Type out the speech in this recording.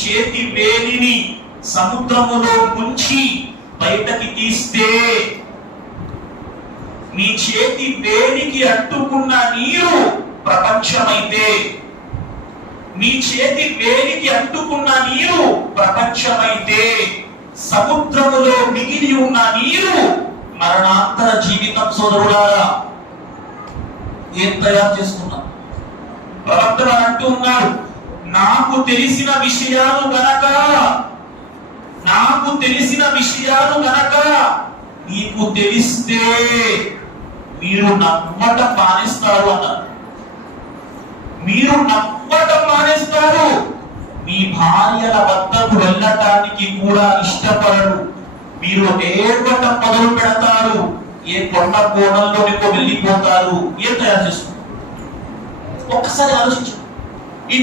చేతి వేలిని సముద్రములో ముంచి బయటకి తీస్తే మీ చేతి వేలికి అంటుకున్న నీరు ప్రపంచమైతే, మీ చేతి వేలికి అంటుకున్న నీరు ప్రపంచమైతే, సముద్రములో మిగిలి ఉన్న నీరు మరణాంతర జీవితం. సోదరులారా, ఏం తయారు చేసుకున్నాం? ప్రవక్త అంటూ ఉన్నారు, నాకు తెలిసిన విషయాలు గనక నీకు తెలిస్తే మీరు నమ్మటం మానేస్తారు అన్నారు. మీరు నమ్మటం మానేస్తారు. మీ భార్యల వద్దకు వెళ్ళటానికి కూడా ఇష్టపడరు. మీరు ఏడవటం మొదలు పెడతారు. ఏ కొండ కోణంలోనికో వెళ్ళిపోతారు. ఏం తయారు చేసుకుంటారు? ఒక్కసారి ఆలోచించు. ఈ